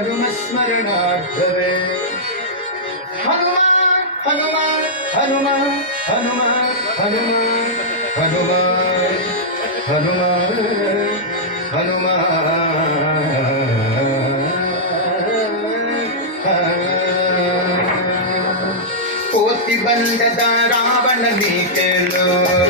हनुमान हनुमान हनुमान हनुमान हनुमान हनुमान हनुमान् हनुमान् हनुमान् हनुमान् कोतिबन्धता रावणनीकेलो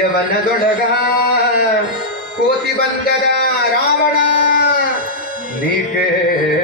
ಯವನದೊಗ ಕೋತಿ ಬಂದದ ರಾವಣ ನೀಕೇ